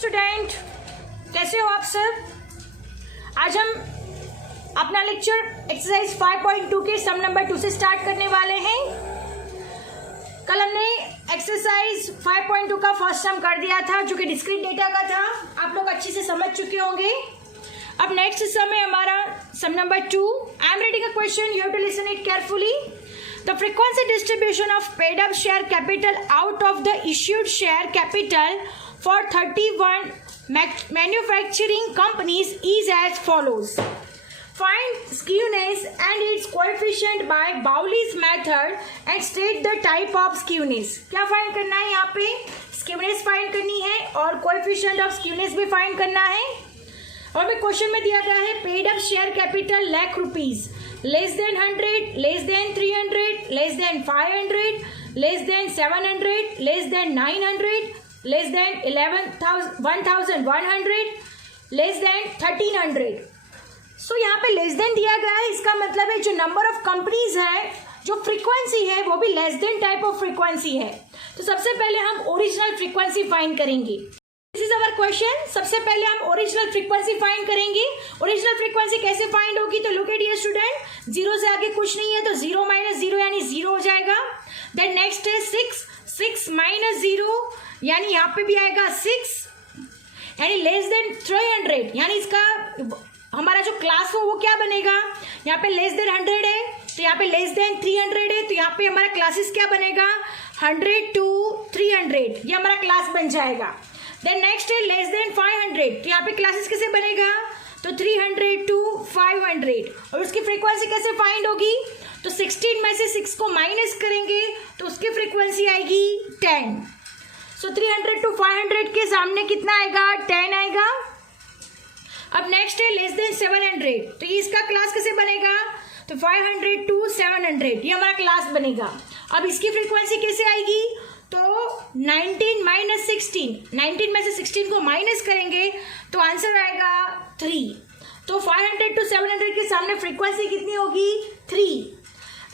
Student, कैसे हो आप सब। आज हम अपना लेक्चर एक्सरसाइज 5.2 के सम नंबर 2 से स्टार्ट करने वाले हैं। कल हमने एक्सरसाइज 5.2 का फर्स्ट सम कर दिया था जो कि डिस्क्रीट डेटा का था। आप लोग अच्छे से समझ चुके होंगे। अब नेक्स्ट सम है हमारा sum number 2। I am reading a question, you have to listen it carefully. The frequency distribution of paid up share capital out of the issued share capital for 31 manufacturing companies is as follows. Find skewness and its coefficient by Bowley's method and state the type of skewness. क्या find करना है यहाँ पे? Skewness find करनी है और coefficient of skewness भी find करना है। और मैं क्वेश्चन में दिया गया है paid up share capital lakh rupees, less than 100, less than 300, less than 500, less than 700, less than 900, less than 1100, less than 1300। सो यहाँ पे लेस देन दिया गया है, इसका मतलब है जो नंबर ऑफ कंपनीज है, जो फ्रीक्वेंसी है वो भी less than type of frequency है। तो सबसे पहले हम ओरिजिनल फ्रीक्वेंसी फाइंड करेंगे। This is our question. सबसे पहले हम ओरिजिनल फ्रीक्वेंसी फाइंड करेंगे। ओरिजिनल फ्रीक्वेंसी कैसे फाइंड होगी? तो look at here student, zero से आगे कुछ नहीं है तो जीरो माइनस जीरो यानी जीरो हो जाएगा। देन नेक्स्ट है 6 माइनस जीरो यानी यहाँ पे भी आएगा 6 यानी लेस देन 300 यानी इसका हमारा जो क्लास हो वो क्या बनेगा? यहाँ पे लेस देन 100 है तो यहाँ पे लेस देन 300 है तो यहाँ पे हमारा क्लासेस क्या बनेगा? 100 to 300 ये हमारा क्लास बन जाएगा। देन नेक्स्ट है लेस देन 500 तो यहाँ पे क्लासेस कैसे बनेगा? तो 300 to 500। और उसकी फ्रीक्वेंसी कैसे फाइंड होगी? तो 16 में से 6 को माइनस करेंगे तो उसकी फ्रीक्वेंसी आएगी 10। सो 300 to 500 के सामने कितना आएगा? 10 आएगा। अब नेक्स्ट है लेस देन 700 तो ये इसका क्लास कैसे बनेगा? तो 500 to 700 ये हमारा क्लास बनेगा। अब इसकी फ्रीक्वेंसी कैसे आएगी? तो 19 माइनस 16, 19 में से 16 को माइनस करेंगे तो आंसर आएगा 3। तो 500 to 700 के सामने फ्रीक्वेंसी कितनी होगी? 3।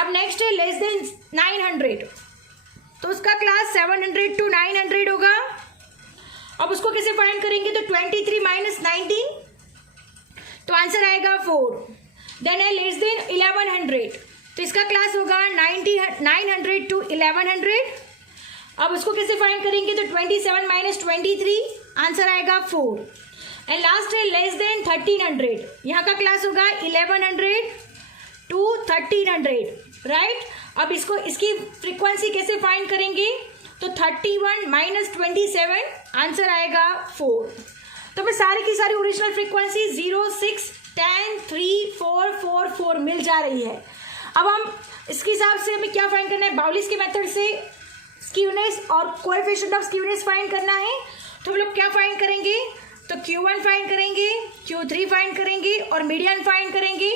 अब नेक्स्ट है लेस देन 900 तो उसका क्लास 700 to 900 होगा। अब उसको कैसे फाइंड करेंगे? तो 23 माइनस 19 तो आंसर आएगा 4। देन है लेस देन 1100 तो इसका क्लास होगा 900 to 1100। अब उसको कैसे फाइंड करेंगे? तो 27 माइनस 23 आंसर आएगा 4। एंड लास्ट है लेस देन 1300 यहाँ का क्लास होगा 1100 to 1300 राइट। अब इसको इसकी फ्रीक्वेंसी कैसे फाइंड करेंगे? तो 31 माइनस 27 आंसर आएगा 4। तो मैं सारी की सारी ओरिजिनल फ्रीक्वेंसी 0, 6, 10, 3, 4, 4, 4 मिल जा रही है। अब हम इसके हिसाब से हमें क्या फाइंड करना है? बाउलिस के मेथड से स्क्यूनेस और कोएफिशिएंट ऑफ स्क्यूनेस फाइंड करना है। तो हम लोग क्या फाइंड करेंगे? तो Q1 फाइंड करेंगे, Q3 फाइंड करेंगे और मीडियन फाइंड करेंगे।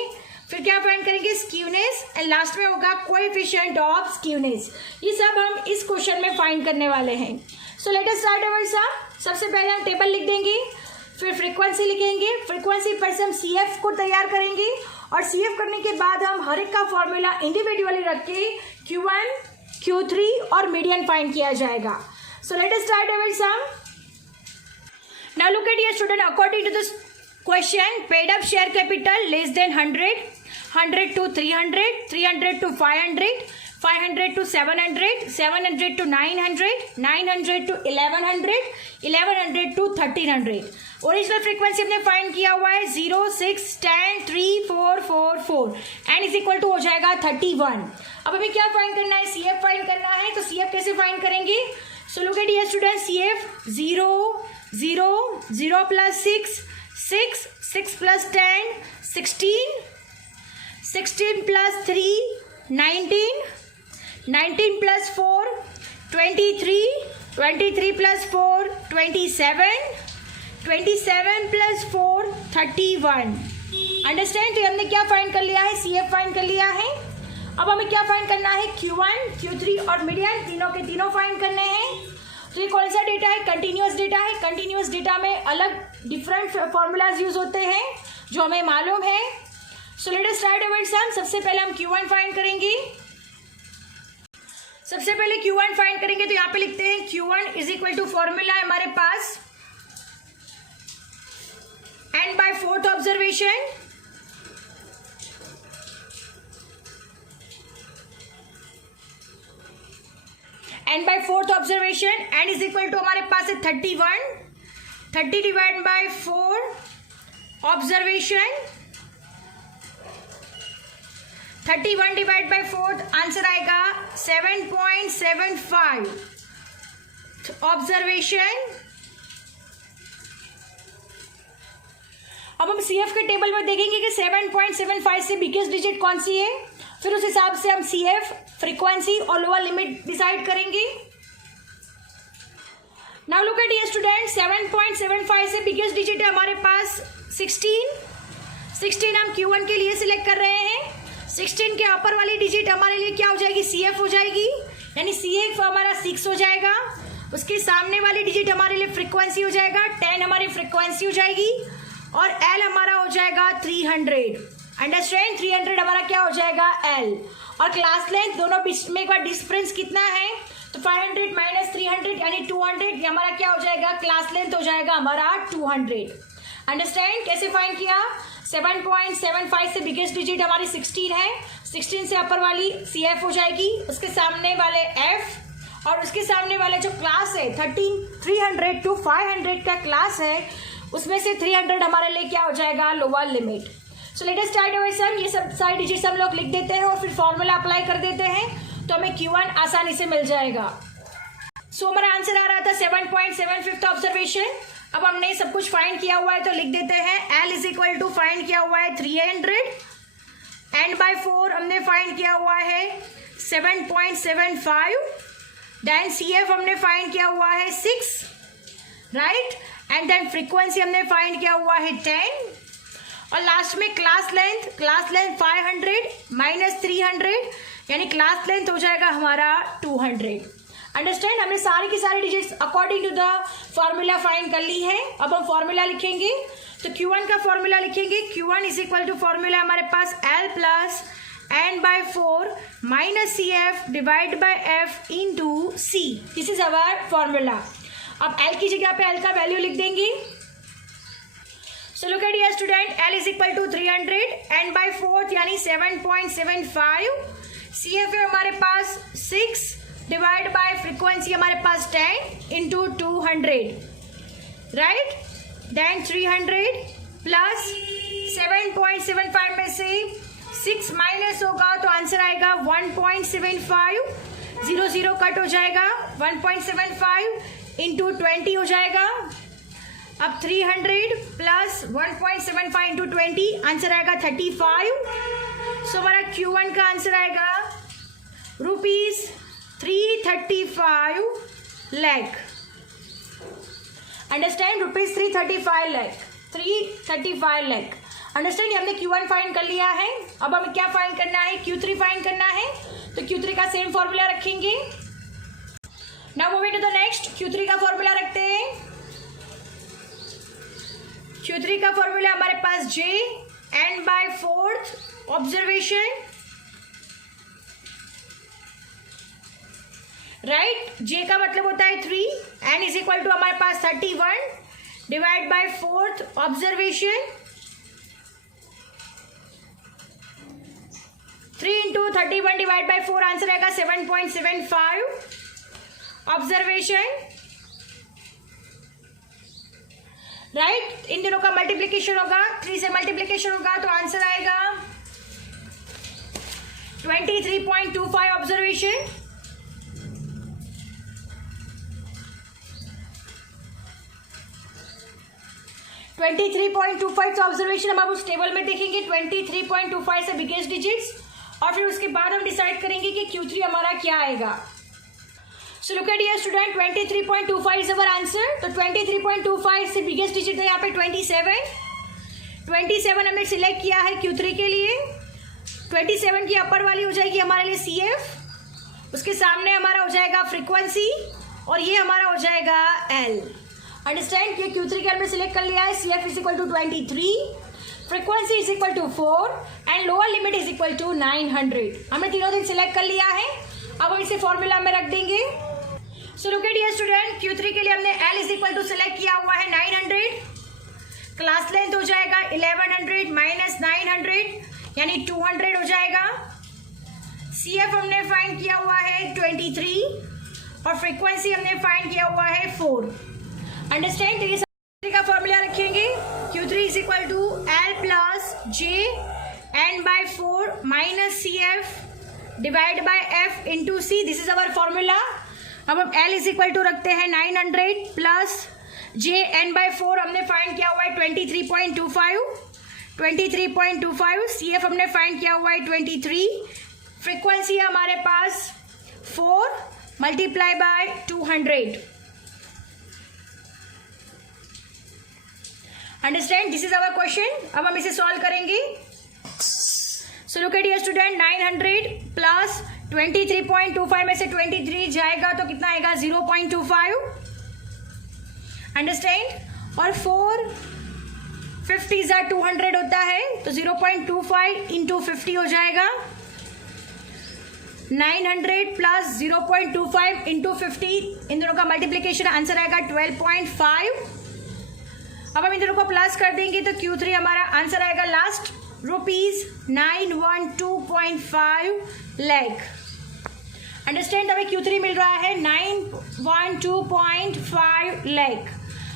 फिर क्या फाइंड करेंगे? स्क्यूनेस एंड लास्ट में होगा कोएफिशिएंट ऑफ स्क्यूनेस। ये सब हम इस क्वेश्चन में फाइंड करने वाले हैं। So let us start our sum. सबसे पहले हम टेबल लिख देंगे, फिर फ्रीक्वेंसी लिखेंगे, फ्रीक्वेंसी पर से हम CF को तैयार करेंगे और CF करने के बाद हम हर एक का फॉर्मूला इंडिविजुअली रख के Q1, Q3 और मीडियन फाइंड किया जाएगा। So let us start our sum. Now look at here student, according to this question paid up share capital less than 100, 100 to 300, 300 to 500, 500 to 700, 700 to 900, 900 to 1100, 1100 to 1300। Original frequency हमने find किया हुआ है 0, 6, 10, 3, 4, 4, 4 and is equal to हो जाएगा 31। अब हमें क्या find करना है? CF फाइंड करना है। तो CF कैसे फाइंड करेंगे? So look at here student, CF 0, 0, 0 plus 6, 6, 6 plus 10, 16, 16 plus 3, 19, 19 plus 4, 23, 23 plus 4, 27, 27 plus 4, 31। Understand? तो हमने क्या फाइंड कर लिया है? CF फाइंड कर लिया है। अब हमें क्या फाइंड करना है? Q1, Q3 और मीडियन तीनों के तीनों फाइंड करने हैं। तो ये कौन सा डेटा है? कंटिन्यूअस डेटा है। कंटिन्यूअस डेटा में अलग डिफरेंट फॉर्मूलाज यूज होते हैं जो हमें मालूम है। So let us start our sum. सबसे पहले हम Q1 फाइंड करेंगे। सबसे पहले Q1 फाइंड करेंगे तो यहाँ पे लिखते हैं Q1 is equal to formula है हमारे पास and by fourth observation, and by fourth observation n is equal to हमारे पास है 31, 30 divide by 4 observation, 31 divide by 4 answer आएगा 7.75 ऑब्जर्वेशन। अब हम CF के टेबल में देखेंगे कि 7.75 से बिगेस्ट डिजिट कौन सी है, फिर उस हिसाब से हम CF फ्रीक्वेंसी और लोअर लिमिट डिसाइड करेंगे। नाउ लुक एट ये स्टूडेंट, 7.75 से बिगेस्ट डिजिट है हमारे पास 16 हम Q1 के लिए सिलेक्ट कर रहे हैं। 16 के अपर वाली डिजिट हमारे लिए क्या हो जाएगी, CF हो जाएगी, यानी CF हमारा 6 हो जाएगा। उसके सामने वाली डिजिट हमारे लिए फ्रीक्वेंसी हो जाएगा 10, हमारी फ्रीक्वेंसी हो जाएगी, और L हमारा हो जाएगा 300। अंडरस्टैंड, 300 हमारा क्या हो जाएगा L। और क्लास लेंथ दोनों बीच में का डिफरेंस कितना है, तो 500 माइनस 300 यानी 200, ये हमारा क्या हो जाएगा, क्लास लेंथ हो जाएगा हमारा 200। अंडरस्टैंड, कैसे फाइंड किया, 7.75 से बिगेस्ट डिजिट हमारी 16 है, 16 से अपर वाली CF हो जाएगी, उसके सामने वाले F और उसके सामने वाले जो क्लास है 300 to 500 का क्लास है, उसमें से 300 हमारे लिए क्या हो जाएगा, lower limit. So let us start our sum, ये सब सारी डिजिट्स हम लोग लिख देते हैं और फिर फॉर्मूला अप्लाई कर देते हैं, तो हमें Q1 आसानी से मिल जाएगा। सो हमारा आंसर आ रहा था 7.75 ऑब्जर्वेशन। अब हमने सब कुछ फाइंड किया हुआ है तो लिख देते हैं L is equal to find किया हुआ है 300, एंड बाय 4 हमने फाइंड किया हुआ है 7.75, देन CF हमने फाइंड किया हुआ है 6, राइट, एंड देन फ्रीक्वेंसी हमने फाइंड किया हुआ है 10, और लास्ट में क्लास लेंथ 500 माइनस 300 यानी क्लास लेंथ हो जाएगा हमारा 200। अंडरस्टैंड, हमने सारी की सारी digits according to the formula find कर ली है। अब हम फॉर्मूला लिखेंगे, तो Q1 का फॉर्मूला लिखेंगे, Q1 is equal to formula हमारे पास L plus n by 4 minus CF divide by F into C, this is our formula. अब L की जगह पे L का वैल्यू लिख देंगे। So look at here student, L is equal to 300, n by 4 यानी 7.75, CF है हमारे पास 6 डिवाइड बाय फ्रीक्वेंसी हमारे पास 10 इंटू 200, राइट, देन 300 प्लस 7.75 में से 6 माइनस होगा तो आंसर आएगा 1.75, 0 कट हो जाएगा, 1.75 इंटू 20 हो जाएगा। अब 300 प्लस 1.75 इंटू 20 आंसर आएगा 35। सो हमारा Q1 का आंसर आएगा ₹335 लाख। अंडरस्टैंड, ₹335 लाख, 335 लाख। अंडरस्टैंड, हमने Q1 फाइंड कर लिया है। अब हमें क्या फाइंड करना है, Q3 फाइंड करना है, तो Q3 का सेम फॉर्मूला रखेंगे। Now moving to the next, Q3 का फॉर्मूला रखते हैं। Q3 का फॉर्मूला हमारे पास J n by 4th observation, right, J का मतलब होता है 3, n इज इक्वल टू हमारे पास 31 divide by 4th observation, 3 into 31 divide by 4 answer आएगा 7.75 ऑब्जर्वेशन, राइट, इन दोनों का मल्टीप्लीकेशन होगा, 3 से मल्टीप्लीकेशन होगा तो आंसर आएगा 23.25 ऑब्जर्वेशन, ऑब्जर्वेशन हम अब उस टेबल में देखेंगे 23.25 से बिगेस्ट डिजिट्स, और फिर उसके बाद हम डिसाइड करेंगे कि Q3 हमारा क्या आएगा। सो look at here student, 23.25 is our answer. तो 23.25 से बिगेस्ट डिजिट है यहाँ पे 27 हमने सिलेक्ट किया है Q3 के लिए। 27 की अपर वाली हो जाएगी हमारे लिए CF, उसके सामने हमारा हो जाएगा फ्रीक्वेंसी, और ये हमारा हो जाएगा L। अंडरस्टैंड, ये Q3 के हमने सिलेक्ट कर लिया है। CF is equal to 23, frequency is equal to 4 and lower limit is equal to 900। हमने तीनों दिन सिलेक्ट कर लिया है। अब हम इसे फॉर्मूला में रख देंगे। So look at here student, Q3 के लिए हमने L is equal to select किया हुआ है 900, क्लास लेंथ हो जाएगा 1100 माइनस 900 यानी 200 हो जाएगा। CF हमने फाइंड किया हुआ है 23 और फ्रीक्वेंसी हमने फाइंड किया हुआ है 4। अंडरस्टैंड। तो ये का फॉर्मूला रखेंगे Q3 is equal to L plus J N by 4 minus CF divide by F into C। This is our formula. अब हम L इज इक्वल टू रखते हैं 900 प्लस जे N बाय 4 हमने फाइंड किया हुआ है 23.25 CF हमने फाइंड किया हुआ है 23। फ्रीक्वेंसी हमारे पास 4 multiply by 200। Understand. This is our question. अब हम इसे सॉल्व करेंगे। So look at dear student, 900 plus 23.25 में से 23 जाएगा तो कितना आएगा 0.25। अंडरस्टैंड। और 4 50 ज़ा 200 होता है तो 0.25 इंटू 50 हो जाएगा। 900 प्लस 0.25 इंटू 50, इन दोनों का मल्टीप्लीकेशन आंसर आएगा 12.5। अब हम इन दोनों को प्लस कर देंगे तो Q3 हमारा आंसर आएगा लास्ट ₹912.5 लाख। अंडरस्टैंड। हमें Q3 मिल रहा है 912.5 लाख।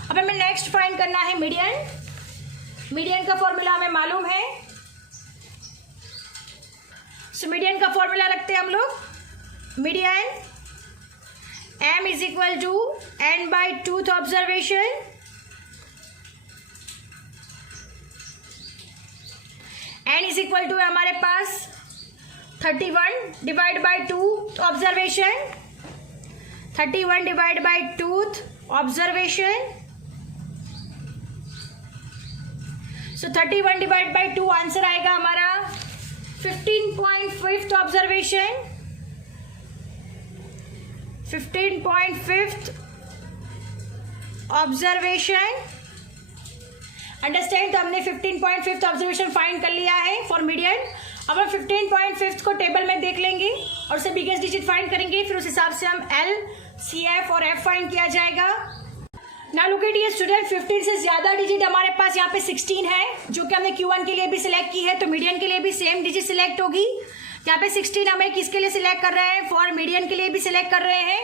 अब हमें नेक्स्ट फाइंड करना है मीडियन। मीडियन का फॉर्मूला हमें मालूम है। सो मीडियन का फॉर्मूला रखते हैं हम लोग। Median M is equal to N by twoth observation N is equal to हमारे पास 31 divide by twoth observation, 31 divide by twoth observation. So 31 divide by 2 answer आएगा हमारा 15.5 ऑब्जर्वेशन, 15.5 ऑब्जर्वेशन। अंडरस्टैंड। तो हमने 15.5 ऑब्जर्वेशन फाइंड कर लिया है फॉर मीडियन। अब हम 15.5 को टेबल में देख लेंगे और उससे बिगेस्ट डिजिट फाइंड करेंगे, फिर उस हिसाब से हम L, CF और F फाइंड किया जाएगा। नाउ लुक एट ये स्टूडेंट, 15 से ज्यादा डिजिट हमारे पास यहाँ पे 16 है, जो कि हमने Q1 के लिए भी सिलेक्ट की है, तो मीडियन के लिए भी सेम डिजिट सिलेक्ट होगी। यहाँ पे 16 हमें किसके लिए सिलेक्ट कर रहे हैं, फॉर मीडियन के लिए भी सिलेक्ट कर रहे हैं।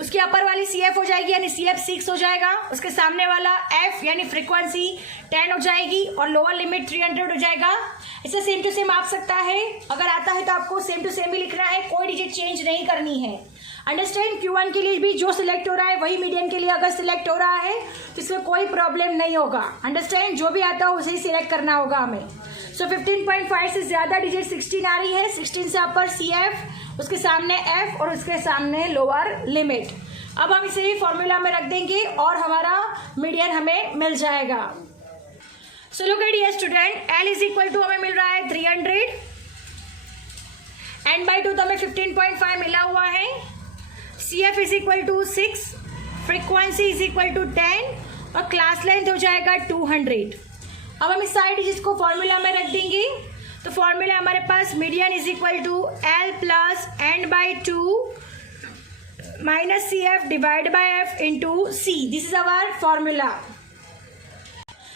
उसकी अपर वाली CF हो जाएगी यानी CF 6 हो जाएगा, उसके सामने वाला F यानी फ्रीक्वेंसी 10 हो जाएगी और लोअर लिमिट 300 हो जाएगा। इसे सेम टू सेम आप सकता है, अगर आता है तो आपको सेम टू सेम ही लिखना है, कोई डिजिट चेंज नहीं करनी है। अंडरस्टैंड। Q1 के लिए भी जो सिलेक्ट हो रहा है वही मीडियन के लिए अगर सिलेक्ट हो रहा है तो इसमें कोई प्रॉब्लम नहीं होगा। अंडरस्टैंड। जो भी आता हो उसे ही सिलेक्ट करना होगा हमें। सो 15.5 से ज्यादा डिजिट 16 आ रही है, 16 से अपर CF, उसके सामने F और उसके सामने लोअर लिमिट। अब हम इसे फॉर्मूला में रख देंगे और हमारा मीडियन हमें मिल जाएगा। So look at here student, L is equal to हमें मिल रहा है 300, N बाई 2 तो हमें 15.5 मिला हुआ है, CF is equal to 6, frequency is equal to 10 और क्लास लेंथ हो जाएगा 200। अब हम इस सारे डिजिट्स को फॉर्मूला में रख देंगे। तो फॉर्मूला हमारे पास median is equal to L plus N by 2 minus CF divide by F into C। This is our formula.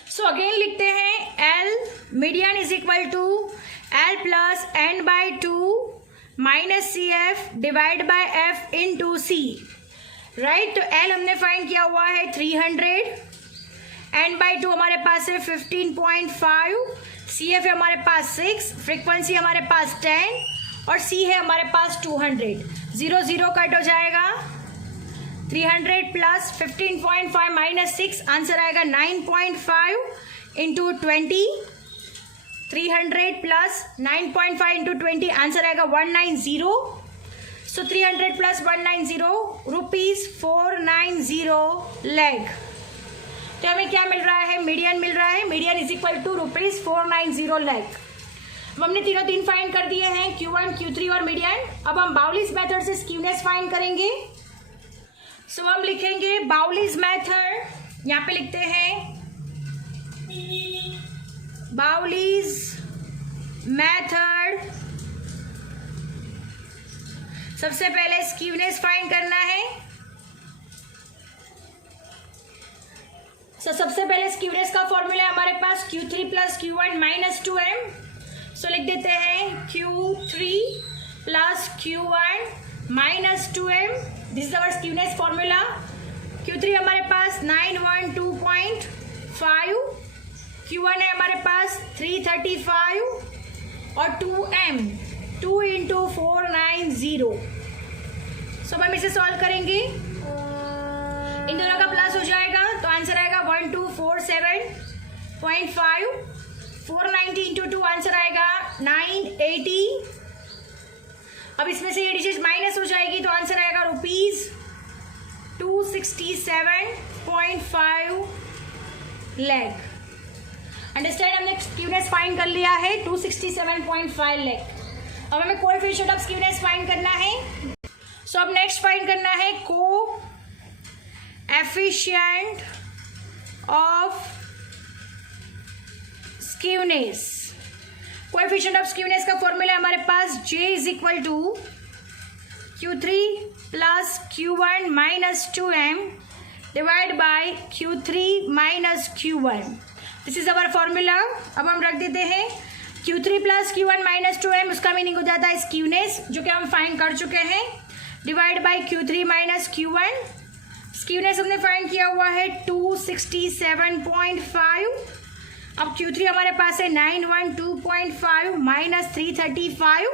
So again लिखते हैं L median is equal to L plus N by 2 minus CF divide by F into C। Right. तो L हमने find किया हुआ है 300, N by 2 हमारे पास है 15.5, CF है हमारे पास 6, फ्रीक्वेंसी हमारे पास 10 और C है हमारे पास 200। 0 0 कट हो जाएगा। 300 प्लस 15.5 माइनस 6 आंसर आएगा 9.5 इंटू 20। 300 प्लस 9.5 इंटू 20 आंसर आएगा 190। सो 300 प्लस 190 ₹490 लाख। तो हमें क्या मिल रहा है, मीडियन मिल रहा है। Median is equal to ₹490 lakh. अब हमने तीन फाइंड कर दिए हैं, Q1, Q3 और मीडियन। अब हम बाउलिस मेथड से स्क्यूनेस फाइंड करेंगे। सो हम लिखेंगे बाउलिस मेथड, यहाँ पे लिखते हैं बाउलिस मेथड। सबसे पहले स्क्यूनेस फाइंड करना है। सो सबसे पहले स्क्यूनेस का फॉर्मूला है हमारे पास Q3 plus Q1 minus 2m. सो लिख देते हैं Q3 plus Q1 minus 2m. This is our skewness formula. Q3 हमारे पास 912.5, Q1 है हमारे पास 335 और 2m 2 इंटू 490. सो हम इसे सॉल्व करेंगे. इन दोनों का प्लस हो जाएगा तो आंसर आएगा 1247.5. 490 इंटू 2 आंसर आएगा 980. अब इसमें से ये डिजिट माइनस हो जाएगी तो आंसर आएगा ₹267.5 लाख. अंडरस्टैंड, हमने स्क्यूनेस फाइंड कर लिया है 267.5 लाख. अब हमें कोएफिशिएंट ऑफ स्क्यूनेस फाइंड करना है. सो अब नेक्स्ट फाइंड करना है coefficient of skewness. Coefficient of skewness का फॉर्मूला हमारे पास J is equal to Q3 plus Q1 minus 2m divide by Q3 minus Q1. This is our formula. अब हम रख देते हैं Q3 plus Q1 minus 2m, उसका मीनिंग हो जाता है स्क्यूनेस, जो कि हम फाइंड कर चुके हैं, divide by Q3 minus Q1. Skewness हमने फाइंड किया हुआ है 267.5. अब Q3 हमारे पास है 912.5 माइनस 335.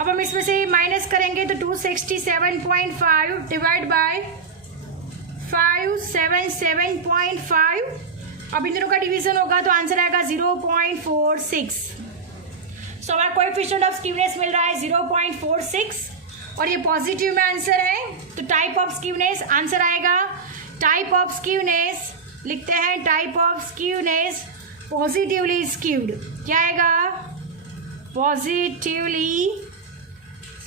अब हम इसमें से माइनस करेंगे तो 267.5 डिवाइड बाय 577.5. अब इन दोनों का डिवीजन होगा तो आंसर आएगा 0.46. सो हमारा कोएफिशिएंट ऑफ स्क्यूनेस मिल रहा है 0.46 और ये पॉजिटिव में आंसर है. तो टाइप ऑफ स्क्यूनेस आंसर आएगा टाइप ऑफ स्क्यूनेस. लिखते हैं type of skewness positively skewed. क्या आएगा? Positively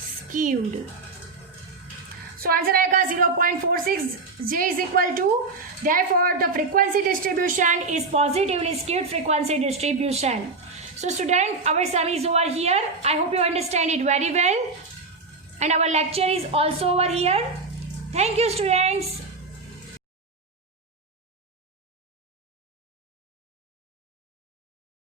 skewed. सो आंसर आएगा 0.46. J is equal to, therefore the frequency distribution is positively skewed frequency distribution. So student, our sum is over here. I hope you understand it very well, and our lecture is also over here. Thank you students.